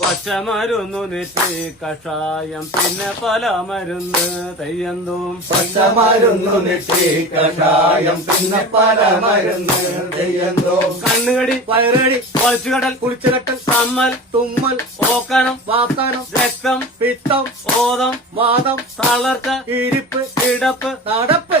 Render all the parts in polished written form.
പച്ചമരുന്നു നെറ്റി കഷായം പിന്നെ പല മരുന്ന് തെയ്യന്തും പച്ചമരുന്നു നെറ്റി കഷായം പിന്നെ പല മരുന്ന് തെയ്യന്തും കണ്ണുകടി വയറുകടി വളച്ചുകടൽ കുളിച്ചുകെട്ടൽ കമ്മൽ തുമ്മൽ ഓക്കാനം വാക്കാനം രക്തം പിത്തം ഓതം വാദം തളർച്ച ഇരിപ്പ് കിടപ്പ് നടപ്പ്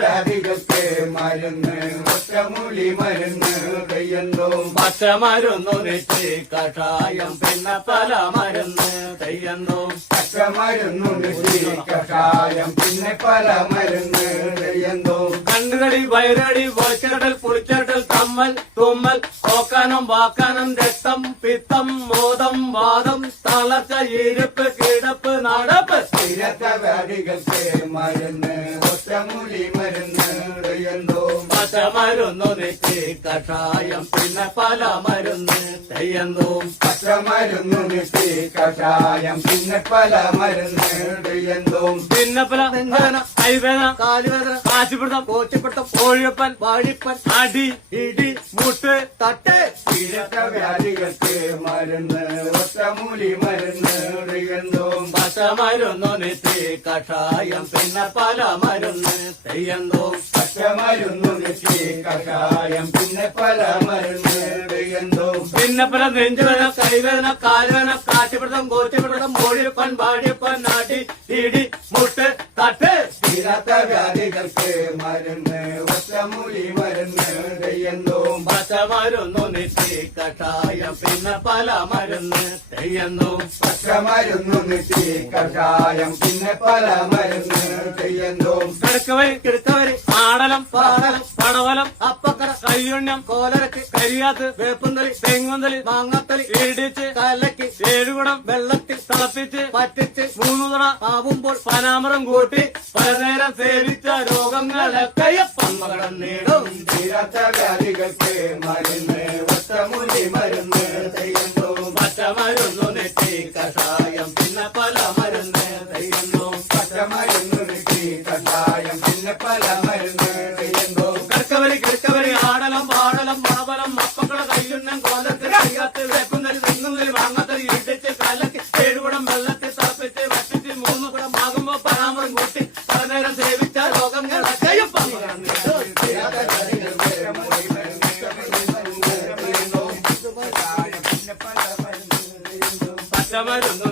വ്യാധികൾക്ക് മരുന്ന് ഒറ്റമൂലി മരുന്ന് തെയ്യന്തും പച്ചമരുന്നു നെറ്റി കഷായം പിന്നെ പല മരുന്ന് തെയ്യന്തും പച്ചമരുന്നു നെറ്റി കഷായം പിന്നെ പല മരുന്ന് തെയ്യന്തും കണ്ണുകടി വയറുകടി വളച്ചുകടൽ കുളിച്ചുകെട്ടൽ കമ്മൽ തുമ്മൽ ഓക്കാനം വാക്കാനം രക്തം പിത്തം മോദം വാദം തളർച്ച ഇരിപ്പ് കിടപ്പ് നടപ്പ് വ്യാധികൾക്ക് മരുന്ന് ഒറ്റമൂലി മരുന്ന് തെയ്യന്തും പച്ചമരുന്നു നെറ്റി കഷായം പിന്നെ പല മരുന്ന് തെയ്യന്തും പച്ചമരുന്നു നെറ്റി കഷായം പിന്നെ പല മരുന്ന് തെയ്യന്തും പിന്നെ പല നെഞ്ചുവേദന കൈവേദന കാലുവേദന കാശിപ്പിടുത്തം കോച്ചിപ്പിടുത്തം കോഴിയപ്പൻ വാഴിപ്പൻ അടി ഇടി മുട്ട് തട്ട് വ്യാധികൾക്ക് മരുന്ന് ഒറ്റമൂലി മരുന്ന് തെയ്യന്തും പച്ചമരുന്നു നെറ്റി കഷായം പിന്നെ പല മരുന്ന് തെയ്യന്തും പച്ചമരുന്നു നെറ്റി കഷായം പിന്നെ പല മരുന്ന് തെയ്യന്തും പിന്നെ പല നെഞ്ചുവേദന കൈവേദന കാലുവേദന കാശിപ്പിടുത്തം കോച്ചിപ്പിടുത്തം കോഴിയപ്പൻ വാഴിപ്പൻ അടി ഇടി മുട്ട് തട്ട് വ്യാധികൾക്ക് മരുന്ന് ഒറ്റമൂലി മരുന്ന് തെയ്യന്തും പച്ചമരുന്നു നെറ്റി കഷായം പിന്നെ പല മരുന്ന് തെയ്യന്തും പച്ചമരുന്നു നെറ്റി കഷായം പിന്നെ പല മരുന്ന് തെയ്യന്തും കിടക്കവരി ആടലം പാടലം പടവലം അപ്പക്കര കയ്യുണ്ണം കോലരക്ക് കരിയാത്ത് വേപ്പുന്തലി തെങ്ങുന്തലി മാങ്ങത്തലി ഇടിച്ച് കലക്കി ഏഴുകുടം വെള്ളത്തിൽ തിളപ്പിച്ച് പറ്റിച്ച് 3 തവണ ആവുമ്പോൾ പനാമരം കൂട്ടി പലനേരം സേവിച്ച രോഗങ്ങളൊക്കെ പമ്മകടം നേടും വ്യാധികൾക്ക് മരുന്ന് ഒറ്റമൂലി മരുന്ന് തെയ്യന്തും പച്ചമരുന്നു നെറ്റി കഷായം പിന്നെ പല മരുന്ന് തെയ്യന്തും പച്ചമരുന്നു നെറ്റി കഷായം പിന്നെ പല മരുന്ന് തെയ്യന്തും കിടക്കവരി ആടലം പാടലം മണബലം അപ്പക്കട കയ്യുണ്ണം കോലത്തിൽ കയ്യാത്ത് വേപ്പുന്തലി തെങ്ങുന്തലി മാങ്ങത്തലി ഇടിച്ച് കലക്കി ഏഴുകുടം വെള്ളത്തിൽ തിളപ്പിച്ച് വറ്റിച്ച് 3 കുടം ആകുമ്പോ പരാമരം കൂട്ടി പലനേരം സേവിച്ച രോഗങ്ങളൊക്കെ പമ്മകടം നേടും പച്ചമരുന്നു